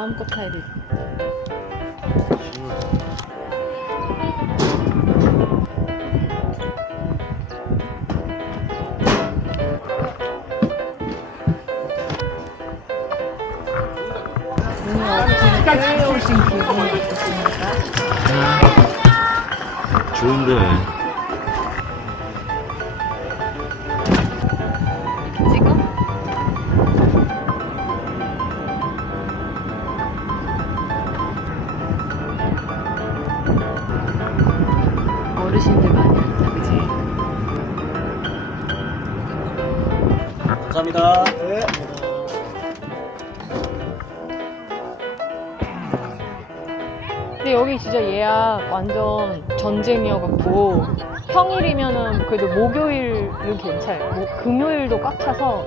다음 거 타야 돼. 오늘 어떻게 오신 기분이 어떠십니까? 좋은데. 찍어? 어르신들 많이 왔다, 그치? 감사합니다. 네. 근데 여기 진짜 예약 완전 전쟁이어갖고 평일이면은 그래도 목요일은 괜찮아요. 금요일도 꽉 차서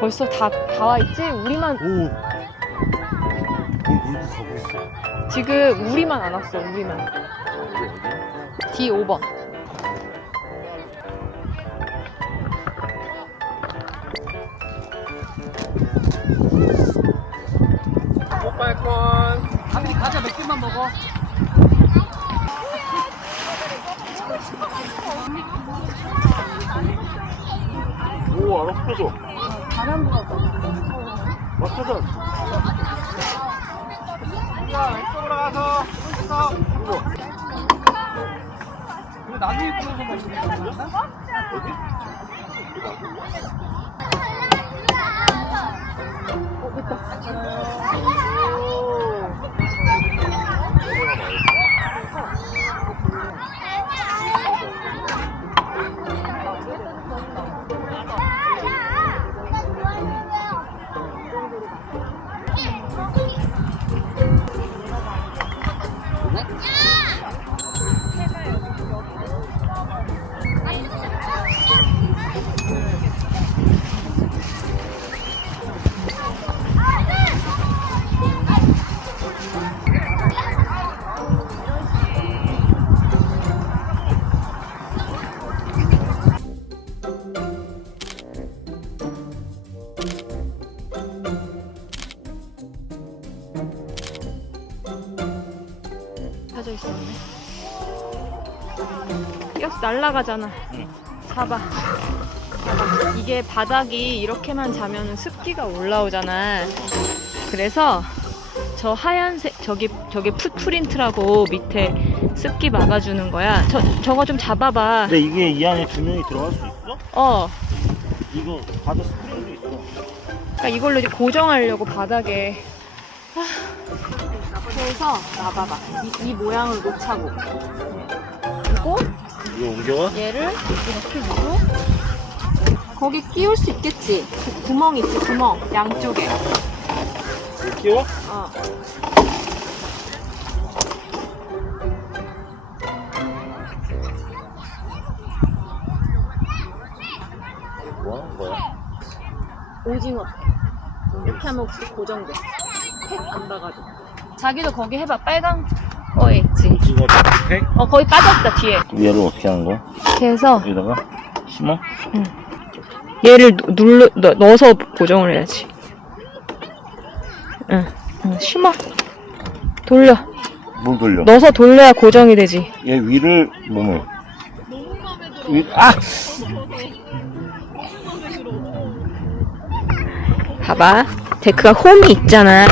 벌써 다 와 있지? 우리만 오. 뭘 물고 가고 있어? 지금 우리만 안 왔어. 우리만. D5번. 오빠이콘 아버지 과자 몇 개만 먹어. 오, 알아, 흩어져. 바람 불었다. 맞춰져. 자 왼쪽으로 가서 오른쪽. 이거 나중에 뿌려서 먹는 거야? 빠져 있었네. 뛰어서 날아가잖아. 응. 봐봐. 이게 바닥이 이렇게만 자면은 습기가 올라오잖아. 그래서 저 하얀색 저게 풋프린트라고 밑에 습기 막아주는 거야. 저거 좀 잡아봐. 근데 이게 이 안에 두 명이 들어갈 수 있어? 어. 이거 바다 스프링도 있어. 그러니까 이걸로 이제 고정하려고 바닥에. 그래서 놔봐봐. 이 모양을 놓자고. 그리고 이거 옮겨와? 얘를 이렇게 위로 거기 끼울 수 있겠지? 구멍 있지? 구멍 양쪽에. 이거 끼워? 어. 뭐 하는 거야? 오징어 이렇게 하면 고정돼. 팩 안 박아도. 자기도 거기 해봐. 빨간 거에 있지. 오징어 팩? 거기 빠졌다 뒤에. 얘를 어떻게 하는 거야? 이렇게 해서 여기다가 심어? 얘를 넣어서 고정을 해야지. 응, 심어. 돌려. 뭘 돌려? 넣어서 돌려야 고정이 되지. 얘 위를 몸을. 아! 봐봐. 데크가 홈이 있잖아.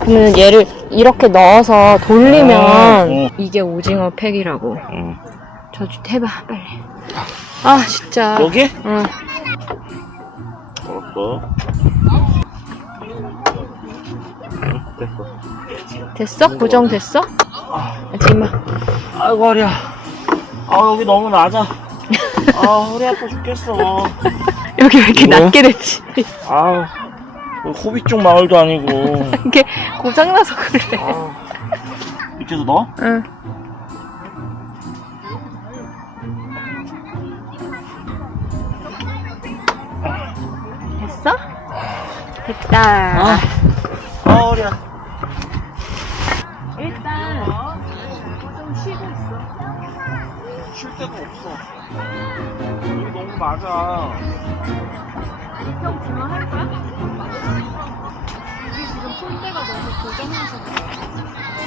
그러면 얘를 이렇게 넣어서 돌리면 이게 오징어 팩이라고. 저 해봐 빨리. 아 진짜. 여기? 응. 알았어. 됐어. 됐어? 고정됐어? 하지마. 아이고 허리야. 여기 너무 낮아. 허리 아파 죽겠어. 여기 왜 이렇게 이거야? 낮게 됐지? 호비 쪽 마을도 아니고. 이게 고장나서 그래. 밑에서 넣어? 응. 됐어? 됐다. 허리야. 일단 좀 쉬고 있어. 쉴 데가 없어. 여기 너무 낮아. 형 그만할 거야? 우리 지금 폴대가 너무 고정해서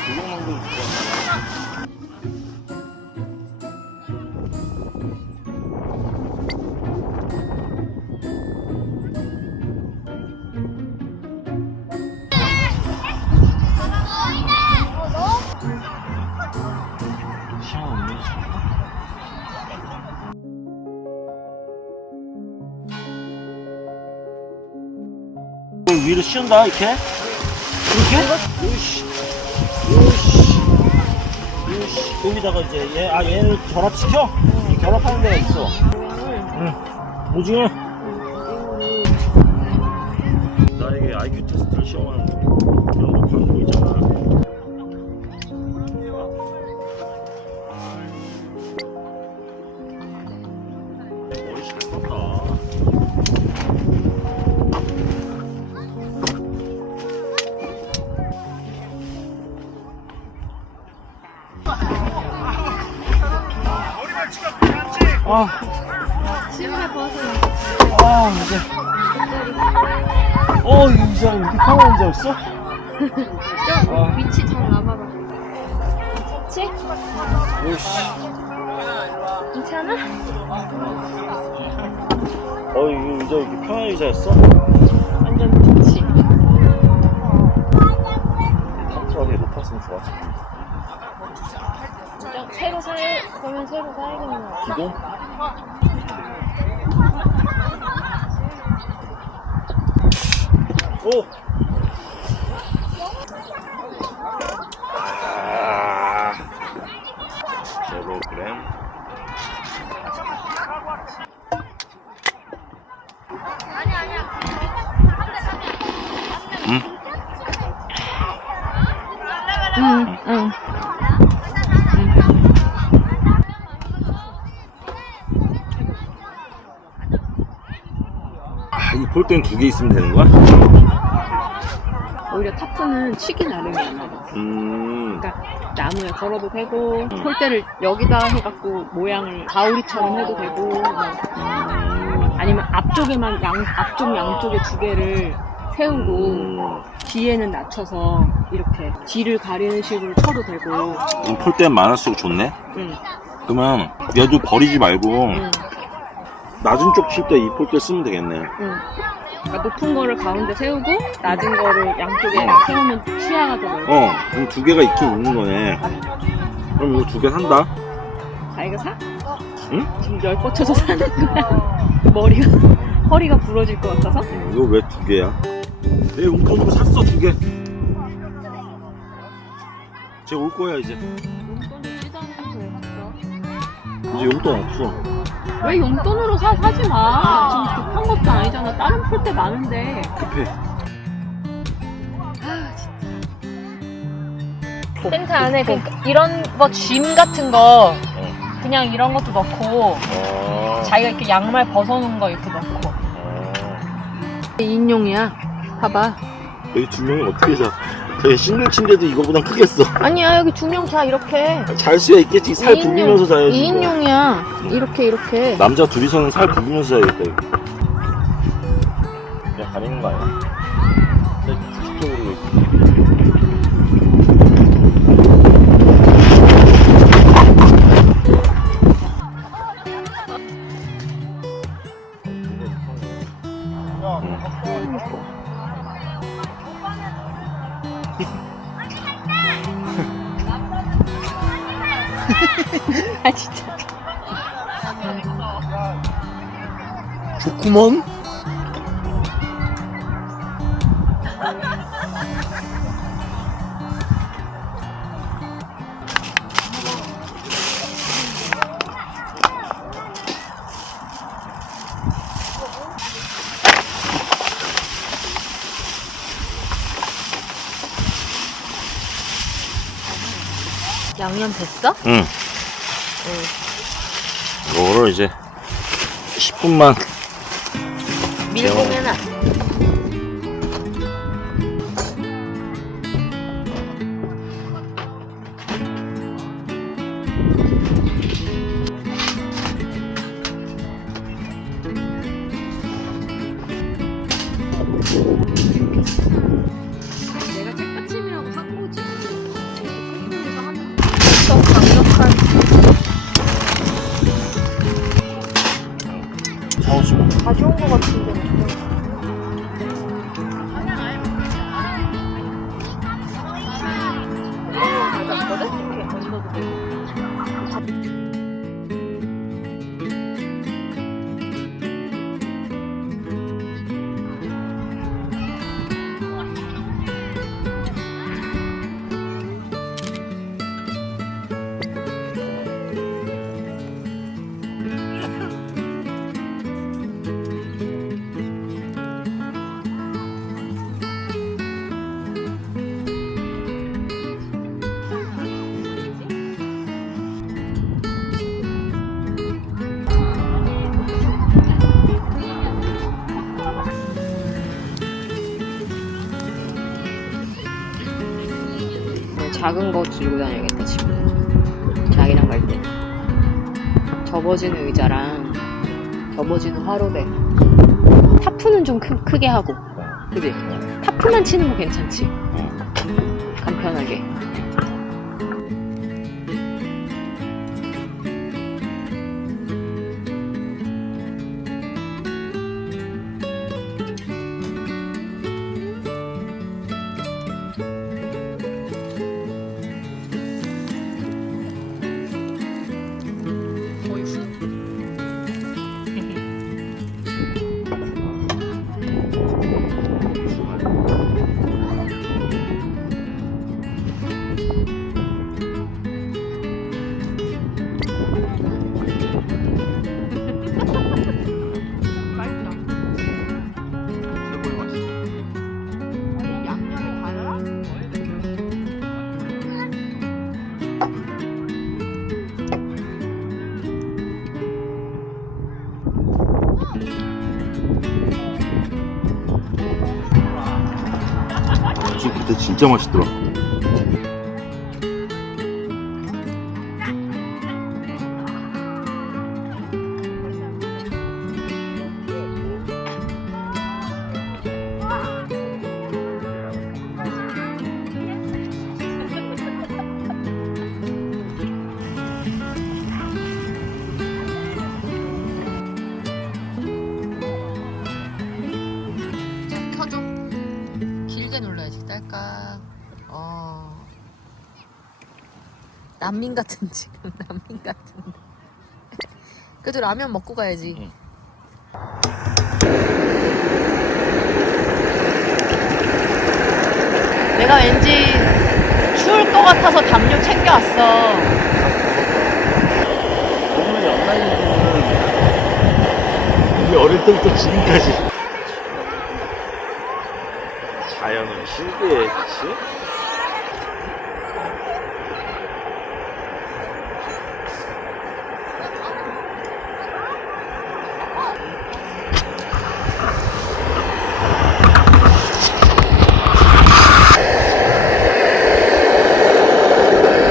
구경망도 있고. 시원하네. 위로 씌운다 이렇게? 이렇게? 요시 여기다가 이제 얘를 결합시켜? 결합하는 데가 있어. 응. 오징어. 나에게 IQ 테스트를 시험하는 그런 광고 있잖아. 머리 잘 떴다. 신발 벗으면 이제. 이 사람 이렇게 편한 앉아있어? 좀 위치 잘 남아봐. 그렇지? 요시. 괜찮아? 이거 의자 이렇게 편한 의자였어? 완전 좋지. 컨트롤이 높았으면 좋았을 텐데. 그러면 새로 사야겠는 거 같아. 기동? 오! 제로그램. 응. 이 볼땐 2개 있으면 되는 거야? 오히려 타프는 치기 나름이야. 그러니까 나무에 걸어도 되고 폴대를 여기다 해갖고 모양을 가오리처럼 해도 되고 아니면 앞쪽에만 앞쪽 양쪽에 2개를 세우고 뒤에는 낮춰서 이렇게 뒤를 가리는 식으로 쳐도 되고. 폴대는 많을수록 좋네? 응. 그러면 얘도 버리지 말고 응. 낮은 쪽 칠 때 이 폴대 쓰면 되겠네. 응. 그러니까 높은 거를 가운데 세우고 낮은 거를 양쪽에 세우면 시야가 더 넓어. 그럼 2개가 있긴 있는 거네. 그럼 이거 2개 산다? 자기가 사? 응? 지금 열 뻗쳐서 사는 거야. 허리가 부러질 것 같아서? 이거 왜 2개야? 내 용돈으로 샀어 2개. 쟤 올 거야 이제. 용돈 있지도 않으면서 왜 샀어? 이제 용돈 없어. 왜 용돈으로 사지 마. 지금 급한 것도 아니잖아. 다른 폴대 많은데. 급해. 텐트 안에 이런 거 짐 같은 거 그냥 이런 것도 넣고 자기가 이렇게 양말 벗어놓은 거 이렇게 넣고. 2인용이야. 봐봐. 여기 2명이 어떻게 자? 저희 싱글 침대도 이거보단 크겠어. 아니야, 여기 2명 자 이렇게. 잘 수야 있겠지. 살 부비면서 자야지. 2인용이야. 이렇게. 남자 둘이서는 살 부비면서 자야겠다 이거. 그냥 가리는 거 아니야? 주식적으로 아 진짜. 좋구먼? 양념 됐어? 응. 이거를 이제 10분만 밀고 내놔. 내가 책받침이랑 작은 거 들고 다녀야겠다 지금. 자기랑 갈 때. 접어지는 의자랑 접어지는 화로대. 타프는 좀 크게 하고. 그지? 타프만 치는 거 괜찮지? 간편하게. 지금 그때 진짜 맛있더라. 켜줘. 길게 눌러야지. 딸깍. 난민 같은 지금 난민 같은. 그래도 라면 먹고 가야지. 응. 내가 왠지 추울 것 같아서 담요 챙겨왔어. 몸을 안 나는 우리 어릴 때부터 지금까지 자연은 신기해, 그치?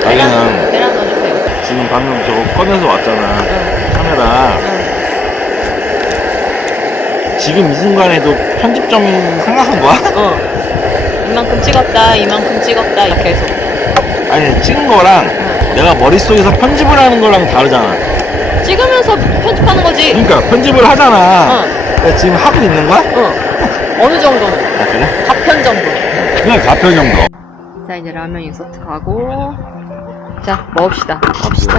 자기는 계란 넣어주세요. 지금 방금 저거 꺼내서 왔잖아. 카메라. 지금 이 순간에도 편집점이 생각한 거야? 이만큼 찍었다, 이만큼 찍었다, 이렇게 해서. 아니, 찍은 거랑 내가 머릿속에서 편집을 하는 거랑 다르잖아. 찍으면서 편집하는 거지. 그러니까 편집을 하잖아. 근데 지금 하고 있는 거야? 어느 정도는. 아, 그래? 가편 정도. 그냥 가편 정도. 자, 이제 라면 인서트 가고. 자, 먹읍시다. 먹읍시다.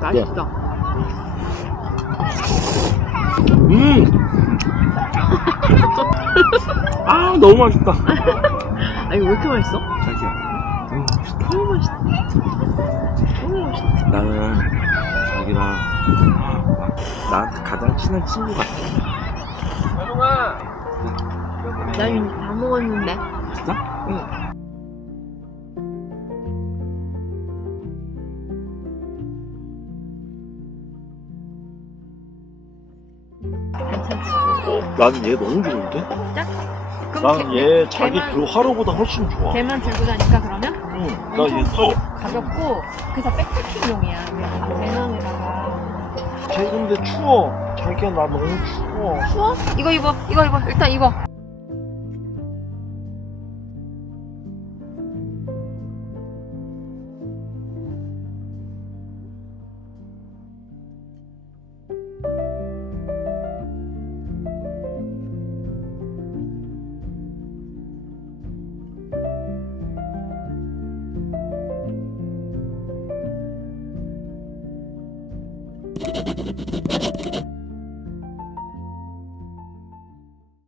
맛있다. 아, 너무 맛있다. 아니, 왜 이렇게 맛있어? 자기야. 너무 맛있다. 너무 맛있다. 나는 자기랑 나한테 가장 친한 친구 같아. 여동아. 나 이미 다 먹었는데. 진짜? 응. 괜찮지? 나는 얘 너무 좋은데? 짝? 나는 얘 자기 그 화로보다 훨씬 좋아. 걔만 들고 다니까 그러면? 응, 나 얘 써. 가볍고 그래서 백패킹용이야. 배낭에다가. 쟤 근데 추워. 자기야, 나 너무 추워. 추워? 이거 입어. 이거 입어. 일단 입어.